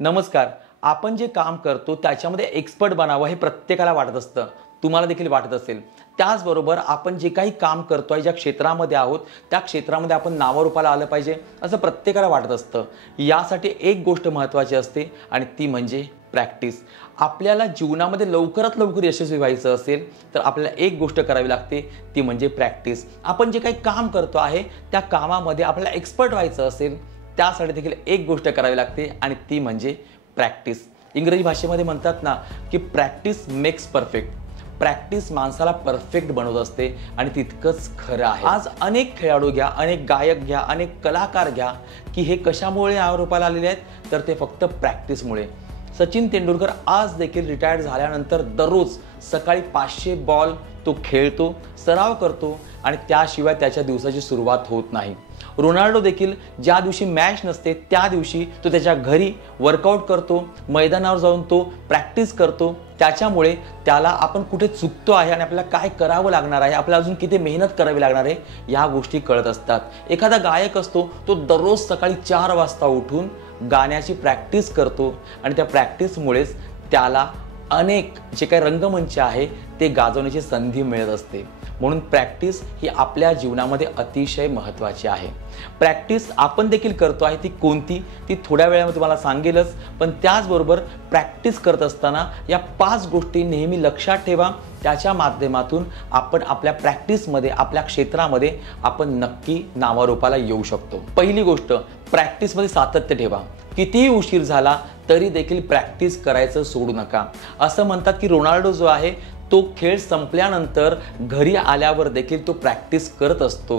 नमस्कार. आपण जे काम करतो त्याच्यामध्ये एक्सपर्ट बनावं हे प्रत्येकाला वाटत असतं. तुम्हाला देखील वाटत असेल. त्याचबरोबर आपण जे काही काम करतोय, ज्या क्षेत्रामध्ये आहोत, त्या क्षेत्रामध्ये आपण नावारूपाला आलं पाहिजे असं प्रत्येकाला वाटत असतं. यासाठी एक गोष्ट महत्त्वाची असते आणि ती म्हणजे प्रॅक्टिस. आपल्याला जीवनामध्ये लवकरात लवकर यशस्वी व्हायचं असेल तर आपल्याला एक गोष्ट करावी लागते, ती म्हणजे प्रॅक्टिस. आपण जे काही काम करतो आहे त्या कामामध्ये आपल्याला एक्सपर्ट व्हायचं असेल त्यासाठी देखील एक गोष्ट करावी लागते आणि ती म्हणजे प्रॅक्टिस. इंग्रजी भाषेमध्ये म्हणतात ना की प्रॅक्टिस मेक्स परफेक्ट. प्रॅक्टिस माणसाला परफेक्ट बनवत असते आणि तितकंच खरं आहे. आज अनेक खेळाडू घ्या, अनेक गायक घ्या, अनेक कलाकार घ्या की हे कशामुळे नावारूपाला आलेले आहेत तर ते फक्त प्रॅक्टिसमुळे. सचिन तेंडुलकर आज देखील रिटायर्ड झाल्यानंतर दररोज सकाळी 500 बॉल तो खेळतो, सराव करतो आणि त्याशिवाय त्याच्या दिवसाची सुरुवात होत नाही. रोनाल्डो देखील ज्या दिवशी मॅच नसते त्या दिवशी तो त्याच्या घरी वर्कआउट करतो, मैदानावर जाऊन तो प्रॅक्टिस करतो. त्याच्यामुळे त्याला आपण कुठे चुकतो आहे आणि आपल्याला काय करावं लागणार आहे, आपल्याला अजून किती मेहनत करावी लागणार आहे या गोष्टी कळत असतात. एखादा गायक असतो तो दररोज सकाळी 4 वाजता उठून गाण्याची प्रॅक्टिस करतो आणि त्या प्रॅक्टिसमुळेच त्याला अनेक जे काही रंगमंच आहे ते गाजवण्याची संधी मिळत असते. म्हणून प्रॅक्टिस ही आपल्या जीवनामध्ये अतिशय महत्त्वाची आहे. प्रॅक्टिस आपण देखील करतो आहे, ती कोणती ती थोड्या वेळामध्ये तुम्हाला सांगेलच. पण त्याचबरोबर प्रॅक्टिस करत असताना या 5 गोष्टी नेहमी लक्षात ठेवा. त्याच्या माध्यमातून आपण आपल्या प्रॅक्टिसमध्ये, आपल्या क्षेत्रामध्ये आपण नक्की नावारूपाला येऊ शकतो. पहिली गोष्ट, प्रॅक्टिसमध्ये सातत्य ठेवा. कितीही उशीर झाला तरी देखील प्रॅक्टिस करायचं सोडू नका. असं म्हणतात की रोनाल्डो जो आहे तो खेळ संपल्यानंतर घरी आल्यावर देखील तो प्रॅक्टिस करत असतो.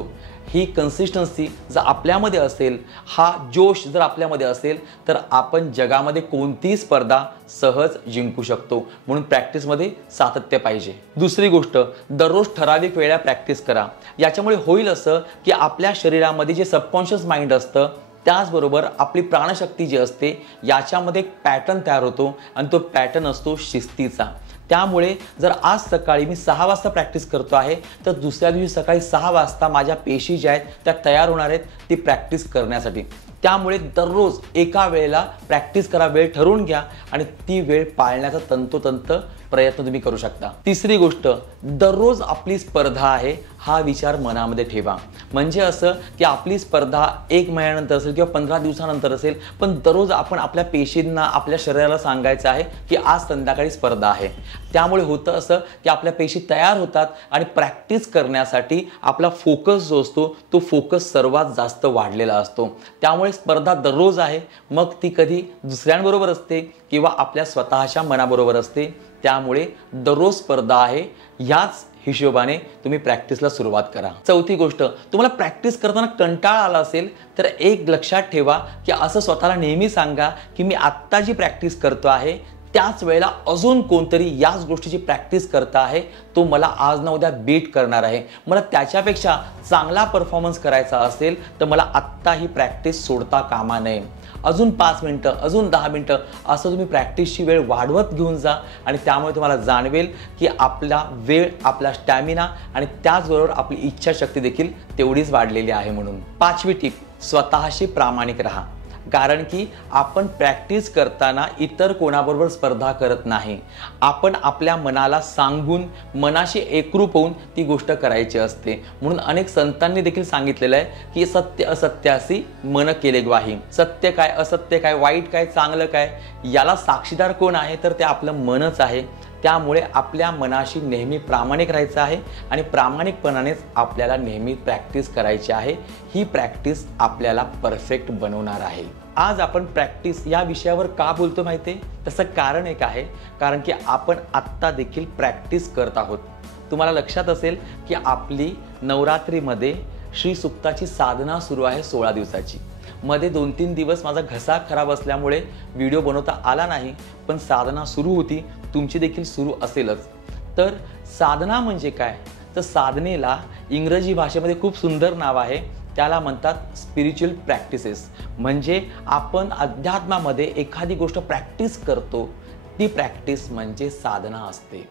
ही कन्सिस्टन्सी जर आपल्यामध्ये असेल, हा जोश जर आपल्यामध्ये असेल तर आपण जगामध्ये कोणतीही स्पर्धा सहज जिंकू शकतो. म्हणून प्रॅक्टिसमध्ये सातत्य पाहिजे. दुसरी गोष्ट, दररोज ठराविक वेळा प्रॅक्टिस करा. याच्यामुळे होईल असं की आपल्या शरीरामध्ये जे सबकॉन्शियस माइंड असतं त्याचबरोबर आपली प्राणशक्ती जी असते याच्यामध्ये एक पॅटर्न तयार होतो आणि तो पॅटर्न असतो शिस्तीचा. त्यामुळे जर आज सकाळी मी 6 वाजता प्रॅक्टिस करतो आहे तर दुसऱ्या दिवशी सकाळी 6 वाजता माझ्या पेशी ज्या आहेत त्या तयार होणार आहेत ती प्रॅक्टिस करण्यासाठी. त्यामुळे दररोज एका वेळेला प्रॅक्टिस करा, वेळ ठरवून घ्या आणि ती वेळ पाळण्याचा तंतोतंत प्रयत्न तुम्ही करू शकता. तिसरी गोष्ट, दररोज आपली स्पर्धा आहे हा विचार मनामध्ये ठेवा. म्हणजे असं की आपली स्पर्धा 1 महिन्यानंतर असेल किंवा 15 दिवसानंतर असेल, पण दररोज आपण आपल्या पेशींना, आपल्या शरीराला सांगायचं आहे की आज संध्याकाळी स्पर्धा आहे. त्यामुळे होतं असं की आपल्या पेशी तयार होतात आणि प्रॅक्टिस करण्यासाठी आपला फोकस जो असतो तो फोकस सर्वात जास्त वाढलेला असतो. त्यामुळे स्पर्धा दररोज आहे, मग ती कधी दुसऱ्यांबरोबर असते किंवा आपल्या स्वतःच्या मनाबरोबर असते. त्यामुळे दररोज स्पर्धा आहे याच हिशोबाने तुम्ही प्रॅक्टिसला सुरुवात करा. चौथी गोष्ट, तुम्हाला प्रॅक्टिस करताना कंटाळा आला असेल तर एक लक्षात ठेवा की असं स्वतःला नेहमी सांगा की मी आत्ता जी प्रॅक्टिस करतो आहे त्याच वेळेला अजून कोणतरी याच गोष्टीची प्रॅक्टिस करता आहे, तो मला आज ना उद्या बीट करणार आहे. मला त्याच्यापेक्षा चांगला परफॉर्मन्स करायचा असेल तर मला आत्ता ही प्रॅक्टिस सोडता कामा नये. अजून 5 मिनिटं, अजून 10 मिनिटं असं तुम्ही प्रॅक्टिसची वेळ वाढवत घेऊन जा आणि त्यामुळे तुम्हाला जाणवेल की आपला वेळ, आपला स्टॅमिना आणि त्याचबरोबर आपली इच्छाशक्ती देखील तेवढीच वाढलेली आहे. म्हणून 5वी टिप, स्वतःशी प्रामाणिक राहा. कारण की आपण प्रॅक्टिस करताना इतर कोणाबरोबर स्पर्धा करत नाही. आपण आपल्या मनाला सांगून, मनाशी एकरूप होऊन ती गोष्ट करायची असते. म्हणून अनेक संतांनी देखील सांगितलेलं आहे की सत्य असत्यासी मन केले ग्वाही. सत्य काय, असत्य काय, वाईट काय, चांगलं काय याला साक्षीदार कोण आहे तर ते आपलं मनच आहे. त्यामुळे आपल्या मनाशी नेहमी प्रामाणिक राहायचं आहे आणि प्रामाणिकपणानेच आपल्याला नेहमी प्रॅक्टिस करायची आहे. ही प्रॅक्टिस आपल्याला परफेक्ट बनवणार आहे. आज आपण प्रॅक्टिस या विषयावर का बोलतो माहिती आहे? तसं कारण एक आहे, कारण की आपण आत्ता देखील प्रॅक्टिस करत आहोत. तुम्हाला लक्षात असेल की आपली नवरात्रीमध्ये श्री सुक्ताची साधना सुरू आहे 16 दिवसाची. मध्ये 2-3 दिवस माझा घसा खराब असल्यामुळे व्हिडिओ बनवता आला नाही, पण साधना सुरू होती. तुमची देखील सुरू असेलच. तर साधना म्हणजे काय तर साधनेला इंग्रजी भाषेमध्ये खूप सुंदर नाव आहे, त्याला म्हणतात स्पिरिच्युअल प्रॅक्टिसेस. म्हणजे आपण अध्यात्मामध्ये एखादी गोष्ट प्रॅक्टिस करतो ती प्रॅक्टिस म्हणजे साधना असते.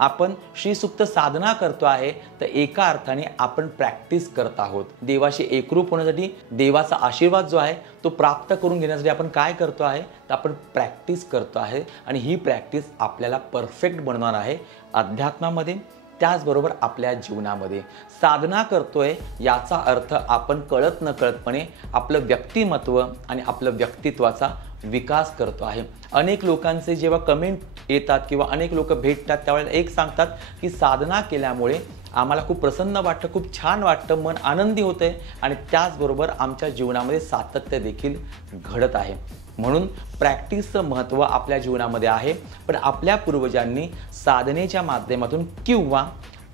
आपण श्रीसूक्त साधना करतो आहे तर एका अर्थाने आपण प्रॅक्टिस करत आहोत. देवाशी एकरूप होण्यासाठी देवाचा आशीर्वाद जो आहे तो प्राप्त करून घेण्यासाठी आपण काय करतो आहे तर आपण प्रॅक्टिस करतो आहे आणि ही प्रॅक्टिस आपल्याला परफेक्ट बनवणार आहे अध्यात्मामध्ये, त्याचबरोबर आपल्या जीवनामध्ये. साधना करतोय याचा अर्थ आपण कळत नकळतपणे आपलं व्यक्तिमत्व आणि आपलं व्यक्तित्वाचा विकास करतो आहे. अनेक लोकांचे जेव्हा कमेंट येतात किंवा अनेक लोक भेटतात त्यावेळेला एक सांगतात की साधना केल्यामुळे आम्हाला खूप प्रसन्न वाटतं, खूप छान वाटतं, मन आनंदी होतंय आणि त्याचबरोबर आमच्या जीवनामध्ये सातत्य देखील घडत आहे. म्हणून प्रॅक्टिसचं महत्त्व आपल्या जीवनामध्ये आहे. पण आपल्या पूर्वजांनी साधनेच्या माध्यमातून किंवा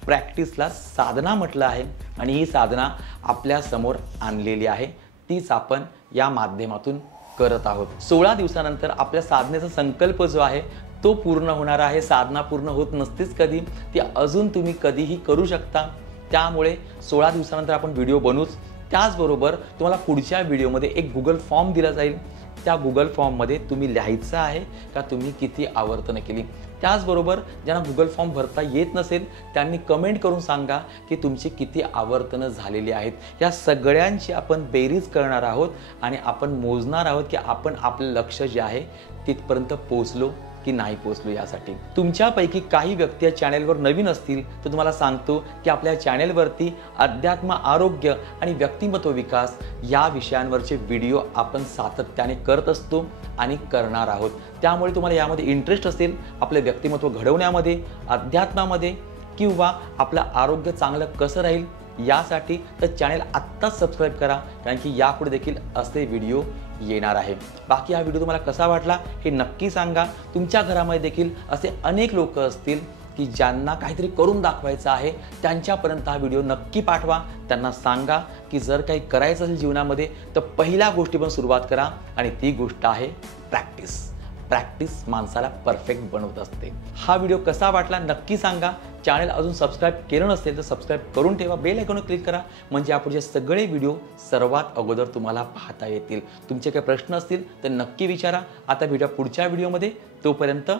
प्रॅक्टिसला साधना म्हटलं आहे आणि ही साधना आपल्या समोर आणलेली आहे. तीच आपण या माध्यमातून करत आहोत. 16 दिवसानंतर आपल्या साधनेचा संकल्प जो आहे तो पूर्ण होणार आहे. साधना पूर्ण होत नसतेच कधी, ती अजून तुम्ही कधीही करू शकता. त्यामुळे 16 दिवसानंतर आपण व्हिडिओ बनवूच. त्याचबरोबर तुम्हाला पुढच्या व्हिडिओमध्ये एक गुगल फॉर्म दिला जाईल. त्या गुगल फॉर्ममध्ये तुम्ही लिहायचं आहे का तुम्ही किती आवर्तनं केली. त्याचबरोबर ज्यांना गुगल फॉर्म भरता येत नसेल त्यांनी कमेंट करून सांगा की तुमची किती आवर्तनं झालेली आहेत. या सगळ्यांची आपण बेरीज करणार आहोत आणि आपण मोजणार आहोत की आपण आपलं लक्ष जे आहे तिथपर्यंत पोहोचलो की नाही पोहोचलो. यासाठी तुमच्यापैकी काही व्यक्ती या चॅनेलवर नवीन असतील तर तुम्हाला सांगतो की आपल्या चॅनेलवरती अध्यात्म, आरोग्य आणि व्यक्तिमत्व विकास या विषयांवरचे व्हिडिओ आपण सातत्याने करत असतो आणि करणार आहोत. त्यामुळे तुम्हाला यामध्ये इंटरेस्ट असेल आपलं व्यक्तिमत्व घडवण्यामध्ये, अध्यात्मामध्ये किंवा आपलं आरोग्य चांगलं कसं राहील यासाठी तर चॅनेल आत्ताच सबस्क्राईब करा, कारण की यापुढे देखील असे व्हिडिओ येणार आहे. बाकी हा व्हिडिओ तुम्हाला कसा वाटला हे नक्की सांगा. तुमच्या घरामध्ये देखील असे अनेक लोक असतील की ज्यांना काहीतरी करून दाखवायचं आहे, त्यांच्यापर्यंत हा व्हिडिओ नक्की पाठवा. त्यांना सांगा की जर काही करायचं असेल जीवनामध्ये तर पहिल्या गोष्टीपासून सुरुवात करा आणि ती गोष्ट आहे प्रॅक्टिस. प्रॅक्टिस माणसाला परफेक्ट बनवत असते. हा व्हिडिओ कसा वाटला नक्की सांगा. चॅनल अजून सबस्क्राईब केलं नसेल तर सबस्क्राईब करून ठेवा. बेल आयकॉनवर क्लिक करा म्हणजे आपले सगळे व्हिडिओ सर्वात अगोदर तुम्हाला पाहता येतील. तुमचे काही प्रश्न असतील तर नक्की विचारा. आता भेटूया पुढच्या व्हिडिओमध्ये. तोपर्यंत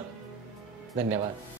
धन्यवाद.